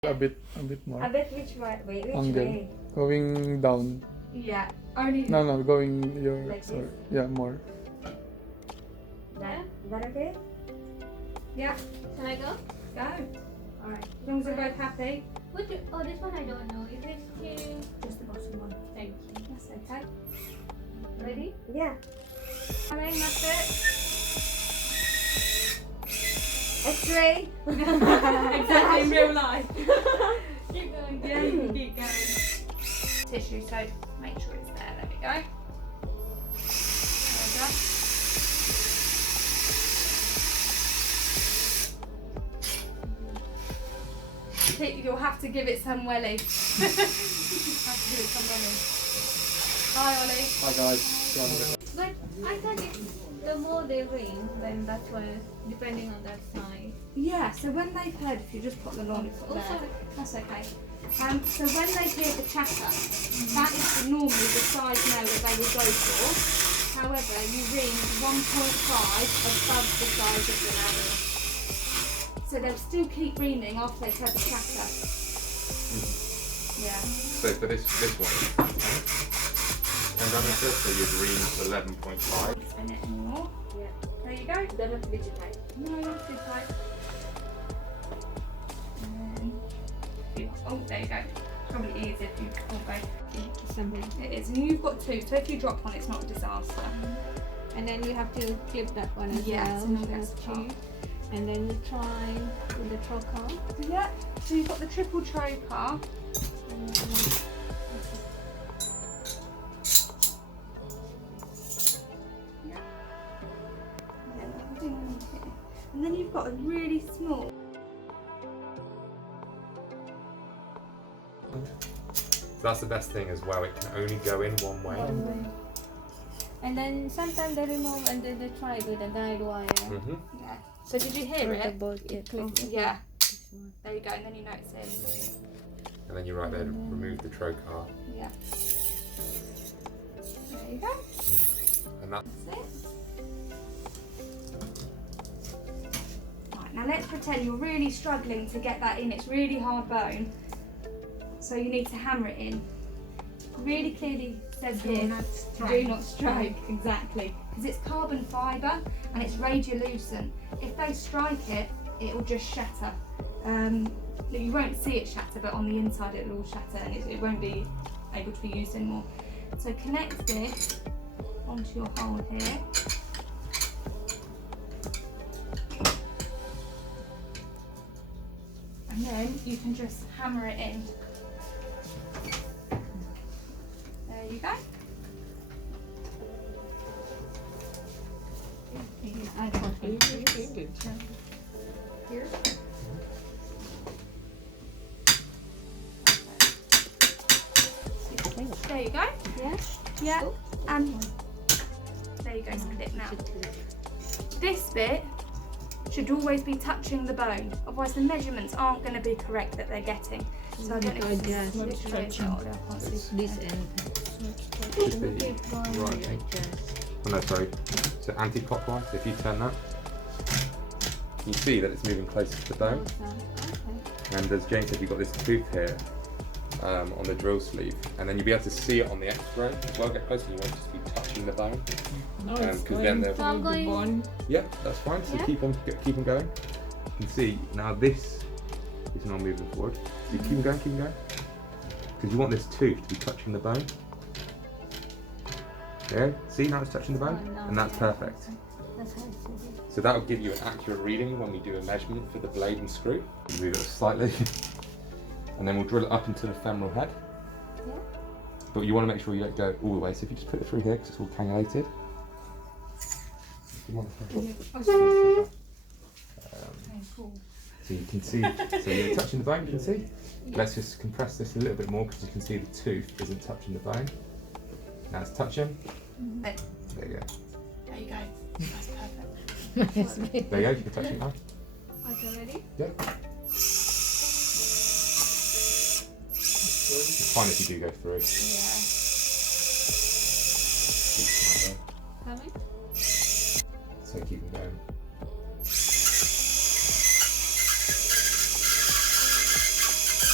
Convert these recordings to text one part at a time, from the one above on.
A bit more. A bit which way? Wait, which Angle. way? Going down. Yeah. Only. No, going your Like sorry. this? Yeah, more. That, is that okay? Yeah. Shall I go? Go. Alright. As long as we're both happy. Which, oh, this one I don't know. Is it to... Just the bottom one. Thank you. That's okay. Ready? Yeah. Running, that's it. X-ray. Exactly in real life. Keep going, yeah, keep going. Tissue, so make sure it's there. There we go. There we go. You'll have to give it some welly. Have to give it some welly. Hi, Ollie. Hi guys. But I thought the more they ring, then that's why, depending on that size. Yeah, so when they've heard, if you just put the lollipop Oh, there, sorry. that's okay. So when they hear the chatter, that is normally the size now that they will go for. However, you ring 1.5 above the size of the nail. So they'll still keep ringing after they've heard the chatter. Yeah. So for this one, 10 diameter, so you'd read 11.5. Don't spin it anymore. Yeah. There you go. They're not digitized. No, not too tight. And then, oh, there you go. Probably easier if you all go. It is, and you've got two, so if you drop one, it's not a disaster. And then you have to clip that one as Yes, well. and then So that's that's the top. two. And then you try with the trocar. Yeah, so you've got the triple trocar. Yeah. And then you've got a really small. So that's the best thing as well, it can only go in one way. And then sometimes they remove and then they try with a guide wire. Yeah. So did you hear it? Yeah. There you go, and then you know it's in. And then you're right there to remove the trocar. Yeah. There you go. And that, That's it. Right, now let's pretend you're really struggling to get that in. It's really hard bone. So you need to hammer it in. Really clearly says here, do not strike, exactly. Because it's carbon fibre and it's radiolucent. If they strike it, it will just shatter. You won't see it shatter, but on the inside it will all shatter and it won't be able to be used anymore. So connect this onto your hole here. And then you can just hammer it in. There you go. Here. There you go. Yeah? Yeah. And there you go, it's clipped now. This bit should always be touching the bone, otherwise the measurements aren't going to be correct that they're getting. So I don't know if it's literally it's not, I can't see. This end. should be right. Oh no, sorry. So anti-clockwise, if you turn that, you see that it's moving closer to the bone. And as Jane said, you've got this tooth here on the drill sleeve, and then you'll be able to see it on the X-ray as well. Get closer, you want it to be touching the bone. Because then the going. yeah, that's fine. So Yeah. keep on going. You can see now this is not moving forward. So you keep on going, because you want this tooth to be touching the bone. Yeah, see now it's touching the bone, and that's perfect. That's how it's supposed to be. So that will give you an accurate reading when we do a measurement for the blade and screw. Move it slightly, and then we'll drill it up into the femoral head. Yeah. But you want to make sure you don't go all the way. So if you just put it through here, because it's all cannulated. So you can see, so you're touching the bone, you can see. Let's just compress this a little bit more because you can see the tooth isn't touching the bone. Now it's touching. There you go. There you go. That's perfect. There you go, you can touch it now. Okay, ready? Yeah. It's fine if you do go through. Yeah. Coming? So keep them going.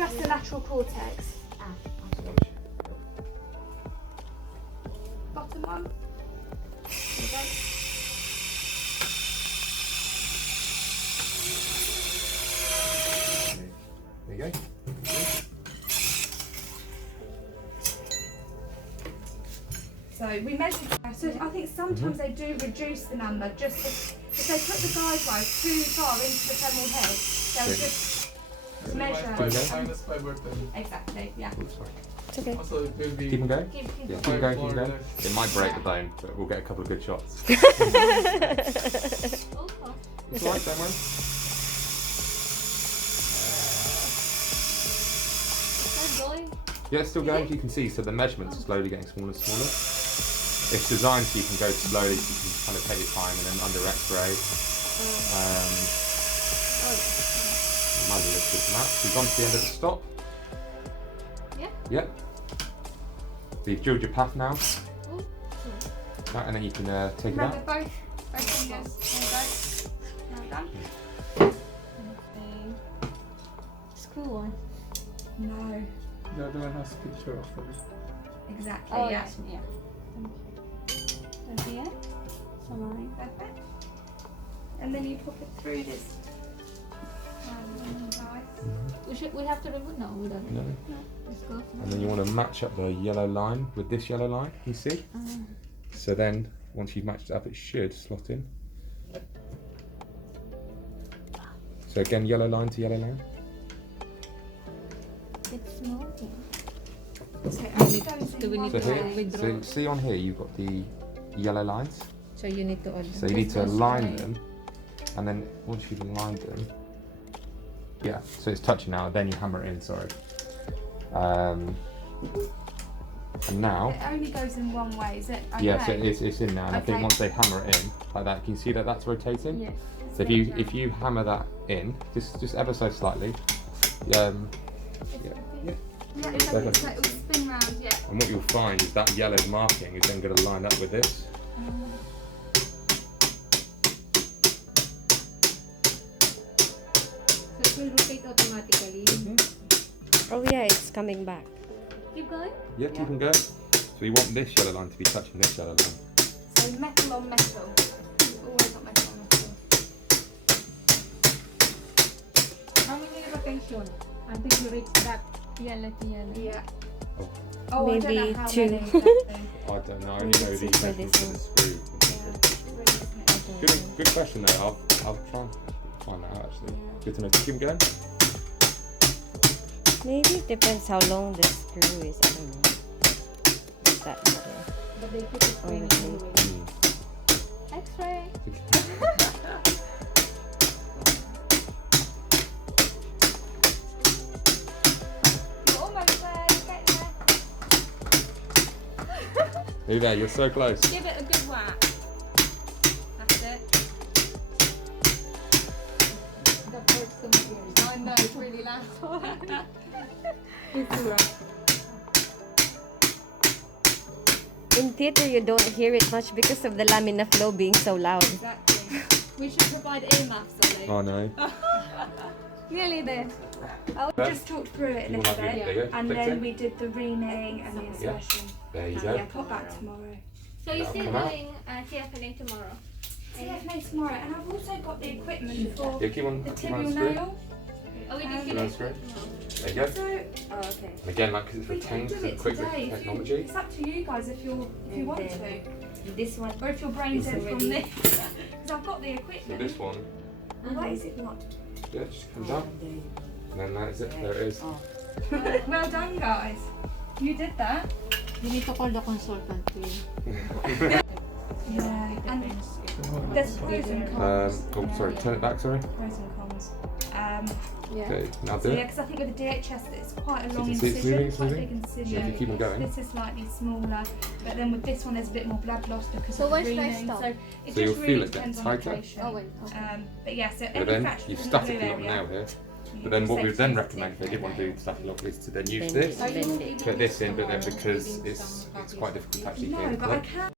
just the lateral cortex. Bottom one. There you go. There you go. So we measured. So I think sometimes they do reduce the number just if they put the guide wires too far into the femoral head, they'll just measure. Minus 5 or 10. Exactly. Yeah. Oops, sorry. It's okay. Also, it will be. Keep them going. Keep Yeah, it. keep going, keep more going. left. It might break the bone, but we'll get a couple of good shots. Oh, fuck. It's alright, don't worry. Is that going? Yeah, it's still going, as you can see, so the measurements are slowly getting smaller and smaller. It's designed so you can go slowly, so you can kind of take your time and then under x-ray. Might be a little bit from that. So you've gone to the end of the stop. Yeah. Yep. So you've drilled your path now. Oh, Right, and then you can take it Remember out. both fingers. There you go. Now done. okay. Screw one. No. The other one has a picture of it. Exactly. Oh, yeah. yes, yeah. Okay. Yeah. So mine. Perfect. And then you pop it through this. Nice. We have to remove now. We don't. No. Let's go. And then you want to match up the yellow line with this yellow line, you see? So then, once you've matched it up, it should slot in. So again, yellow line to yellow line. It's moving. So it only goes Do we in need So one to way. here, withdraw? so see on here, you've got the yellow lines. So you need to order. So you need to Just align right. them, and then once you've aligned them, yeah, so it's touching now, then you hammer it in, sorry. And now, It only goes in one way, is it? Okay. yeah, so it's in now, and I think Okay. once they hammer it in, like that, can you see that that's rotating? Yes. So if you hammer that in, just ever so slightly, yeah. Yeah, So it will spin round, yeah. And what you'll find is that yellow marking is then going to line up with this. So it will rotate automatically. Oh yeah, it's coming back. Keep going. Yeah, keep them going. So we want this yellow line to be touching this yellow line. So metal on metal. Always got metal on metal. How many rotation until you reach that yellow to yellow? Yeah. Oh. Oh, I don't Maybe know how 2. many exactly. I don't know, I only Maybe know it's these for measurements this for the one. screw. Good question though, I'll try and find that out actually. Good to know. Keep them going. Maybe it depends how long the screw is. I don't know. Is that matter? But they keep it spinning anyway. X-ray. You're almost there, you're getting there. There you go, you're so close. Give it a good whack. That's it. That hurts so much. I know, it's really loud. It's alright. In theater, you don't hear it much because of the lamina flow being so loud. Exactly. We should provide earmuffs, Ollie. Oh no. Nearly there. I'll Beth, just talk through it a You little want to bit. there you go. And Fix then it. we did the renaying and the Yeah. insertion. There you Yeah, go. pop back tomorrow. So you're still Come out. doing TFNA tomorrow? TFNA tomorrow, and I've also got the equipment for Yeah, keep on the screw. tibial nail. Oh, we Um, did Keep on screw. There you go. So Oh, okay. And again, like, because it's we can retained do for it quick today. technology. It's up to you guys if you want And to, then This one. or if your brain's It's dead from already- this. Because I've got the So equipment. this one, Why is it not? yeah, just comes up. And then that is it. There it is. Oh. Well done, guys. You did that. You need to call the consultant too. Yeah. And there's pros and cons. Oh, sorry. Turn it back. Sorry. Pros and cons. Yeah. Okay. Now So do yeah, it. because I think with the DHS it's quite a So long you can see it's incision, moving, it's quite a moving. big So incision. if you keep them going. This is slightly smaller, but then with this one there's a bit more blood loss because So of where the should I renal. stop? So it So just you'll feel really it get depends on tighter. location. Oh, wait. Okay. But yeah, so But any then fracture you've in the blue statically got area, now here. you But then what we say would then to recommend if they did want to do static lock is to then use Then this, blend it. put this in, but then because it's quite difficult to actually No, hear the but I click. can.